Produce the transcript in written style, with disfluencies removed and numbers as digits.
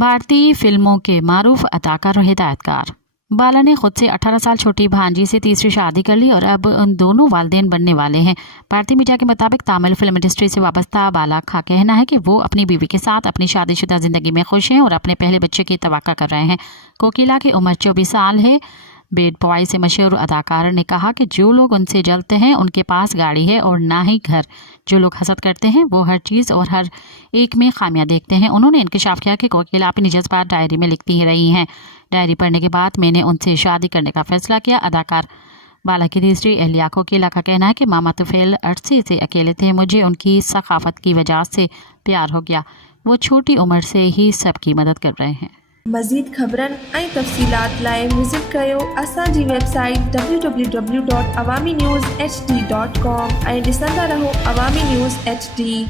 भारतीय फिल्मों के मारूफ अदाकार और हिदायतकार बाला ने खुद से 18 साल छोटी भांजी से तीसरी शादी कर ली और अब उन दोनों वालिदैन बनने वाले हैं। भारतीय मीडिया के मुताबिक तमिल फिल्म इंडस्ट्री से वाबस्ता बाला का कहना है कि वो अपनी बीवी के साथ अपनी शादीशुदा जिंदगी में खुश हैं और अपने पहले बच्चे की तवक्को कर रहे हैं। कोकिला की उम्र 24 साल है। बैड बॉय से मशहूर अदाकार ने कहा कि जो लोग उनसे जलते हैं उनके पास गाड़ी है और ना ही घर। जो लोग हसद करते हैं वो हर चीज़ और हर एक में खामियां देखते हैं। उन्होंने इंकशाफ किया कि कोकिला अपनी जज्बात डायरी में लिखती ही रही हैं। डायरी पढ़ने के बाद मैंने उनसे शादी करने का फैसला किया। अदाकार बाला की तीसरी एहलिया कोकिला का कहना है कि मामा तुफैल अरसे से अकेले थे। मुझे उनकी सखाफत की वजह से प्यार हो गया। वो छोटी उम्र से ही सबकी मदद कर रहे हैं। मज़ीद ख़बरनि ऐं तफ़सीलात लाइ विज़िट कयो असांजी वेबसाइट www.awamiNewsHD.com ऐं ॾिसंदा रहो अवामी न्यूज़ HD।